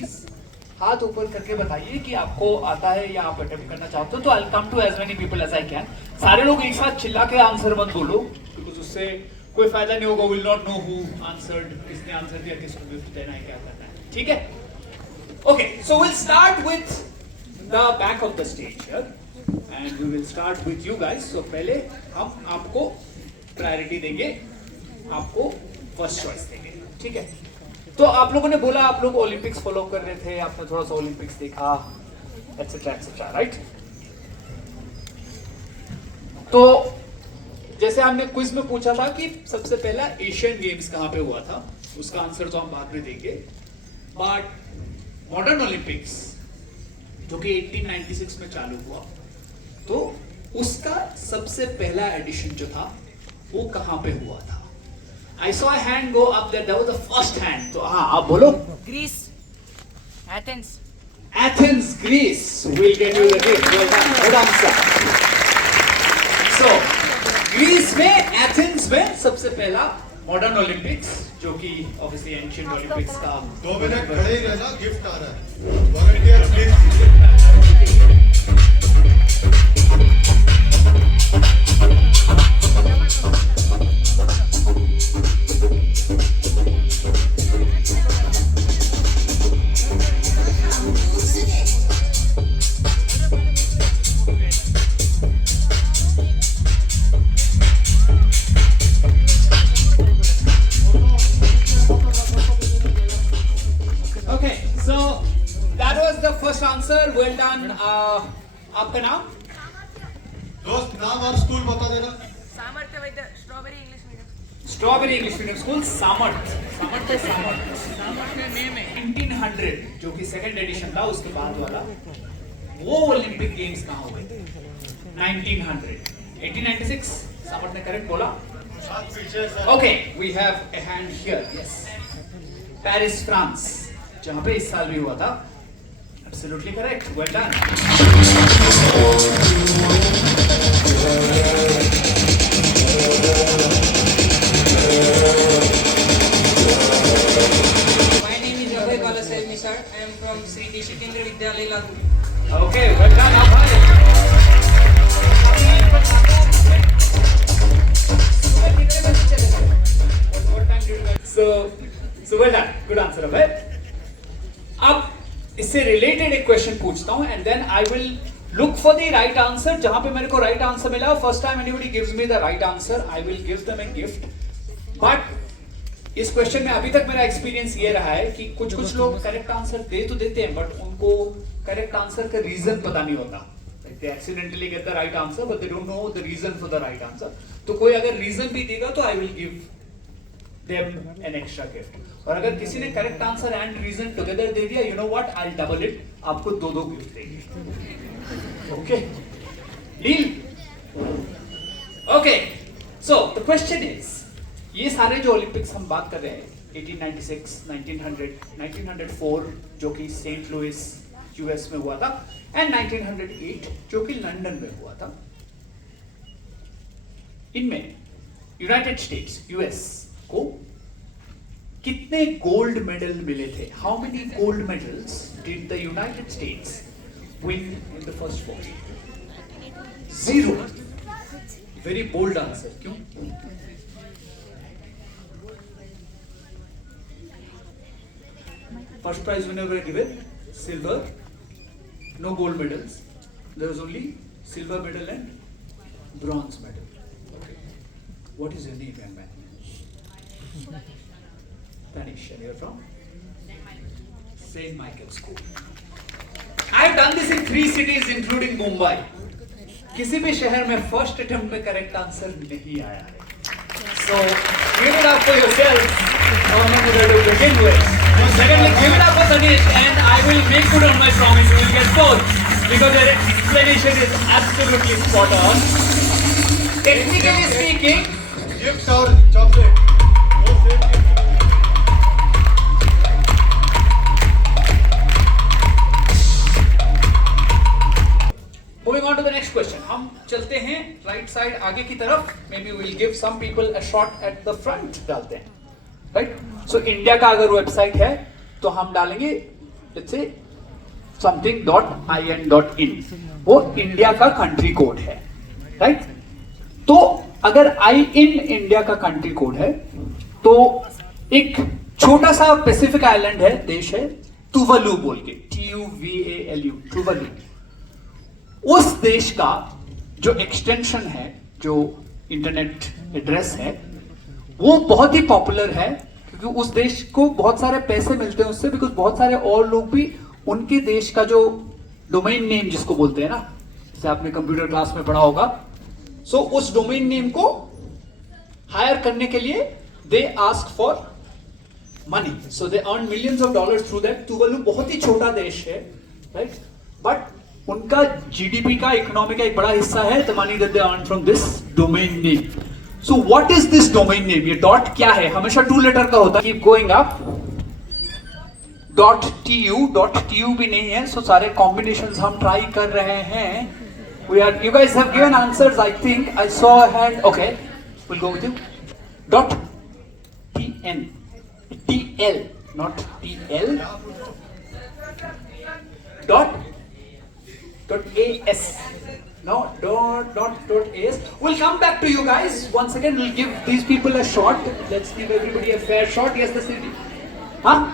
Please हाथ ऊपर करके बताइए कि आपको आता है या आप अटेम्प्ट करना चाहते हो। तो I come to as many people as I can. सारे लोग एक साथ चिल्ला के आंसर मत बोलो, बिकॉज उससे कोई फायदा नहीं होगा। Will not know who answered, किसने आंसर दिया, किसको गिफ्ट देना है, क्या करना है। ठीक है, okay. So will start with the back of the stage here and we will start with you guys. So पहले हम आपको प्रायोरिटी देंगे, आपको फर्स्ट चॉइस देंगे। ठीक है, तो आप लोगों ने बोला आप लोग ओलंपिक्स फॉलो कर रहे थे, आपने थोड़ा सा ओलंपिक्स देखा, एटसेट्रा, राइट। तो जैसे हमने क्विज में पूछा था कि सबसे पहला एशियन गेम्स कहां पे हुआ था, उसका आंसर तो हम बाद में देंगे। बट मॉडर्न ओलंपिक्स जो कि 1896 में चालू हुआ, तो उसका सबसे पहला एडिशन जो था वो कहां पे हुआ था? I saw a hand go up there. That was the first hand. तो हाँ, आप बोलो। Greece, Athens. Athens, Greece. We'll get you the gift. Well done. Good answer. So, Greece में, Athens में सबसे पहला मॉडर्न ओलंपिक्स, जो कि obviously ancient Olympics का 2 मिनट खड़े ही रहना, गिफ्ट आ रहा है। Volunteer please. Well done. आपका नाम? दोस्त नाम और स्कूल बता देना। सामर्थ्य वैद्य, strawberry English medium. Strawberry English medium school, सामर्थ। सामर्थ नेम है। 1900 जो कि सेकंड एडिशन था, उसके बाद वाला वो ओलंपिक गेम्स कहाँ हुए थे? 1900, 1896। सामर्थ ने करेक्ट बोला। Okay, we have a hand here. Yes, Paris France, जहां पे इस साल भी हुआ था। Absolutely correct. Well done. My name is Abhay Balasaheb Misal. I am from Sri Deshikendra Vidyalaya Latur. Okay, well done. Abhay. So well done. Good answer, Abhay. अब इससे related एक क्वेश्चन पूछता हूं and then I will look for the right answer. जहां पे मेरे को right answer मिला, first time anybody gives me the right answer, I will give them a gift. But इस क्वेश्चन में अभी तक मेरा एक्सपीरियंस ये रहा है कि कुछ लोग करेक्ट आंसर दे तो देते हैं, बट उनको करेक्ट आंसर का रीजन पता नहीं होता। They accidentally get the right answer but they don't know the reason for the right answer. तो कोई अगर रीजन भी देगा तो I will give them an extra gift. और अगर किसी ने correct answer and reason together दे दिया, you know what, I will double it, आपको 2 गिफ्ट देंगे। Okay, deal? Okay, so the question is, ये सारे जो ओलंपिक्स हम बात कर रहे हैं, 1896, 1900, 1904 जो कि सेंट लुइस यूएस में हुआ था, एंड 1908 जो कि लंदन में हुआ था, इनमें यूनाइटेड स्टेट्स, यूएस को कितने गोल्ड मेडल मिले थे? How many gold medals did the United States win in the first 4? 0। Very bold answer, क्यों? First prize winner were given silver, no gold medals. There was only silver medal and bronze medal. Okay. What is your name, young man? Tanish, and you're from? St. Michael's School. I've done this in 3 cities including Mumbai. किसी भी शहर में first attempt में correct answer नहीं आया है। So give it up for yourself. to begin with. Secondly, give it up for Tanish, and I will make good on my promise. You will get both because your explanation is absolutely spot on. Technically speaking, gift और chocolate वो same gift. Moving on to the next question. हम चलते हैं right side आगे की तरफ. Maybe we'll give some people a shot at the front. डालते हैं, राइट? So इंडिया का अगर वेबसाइट है तो हम डालेंगे लेट्स से something.in.in, वो इंडिया का कंट्री कोड है, राइट? तो अगर in इंडिया का कंट्री कोड है, तो एक छोटा सा पैसिफिक आइलैंड है, देश है तुवालू बोल के, TUVALU, तुवालू। उस देश का जो एक्सटेंशन है, जो इंटरनेट एड्रेस है, वो बहुत ही पॉपुलर है, क्योंकि उस देश को बहुत सारे पैसे मिलते हैं उससे, बिकॉज बहुत सारे और लोग भी उनके देश का जो डोमेन नेम जिसको बोलते हैं ना, जैसे आपने कंप्यूटर क्लास में पढ़ा होगा, सो उस डोमेन नेम को हायर करने के लिए they ask for money, so they earn millions of dollars through that. Tuvalu बहुत ही छोटा देश है, राइट? बट उनका जीडीपी का, इकोनॉमी का एक बड़ा हिस्सा है the money that they earn from this domain name. So what is this domain name? ये डॉट क्या है? हमेशा 2 लेटर का होता है। Keep going up. .tu भी नहीं है, सो सारे कॉम्बिनेशंस हम ट्राई कर रहे हैं। We are, you guys have given answers, I think. I saw a hand. Okay, we'll go with you. .tn, TL, not TL. .as. No, not .as. We'll come back to you guys. Once again, we'll give these people a shot. Let's give everybody a fair shot. Yes, the city. Huh?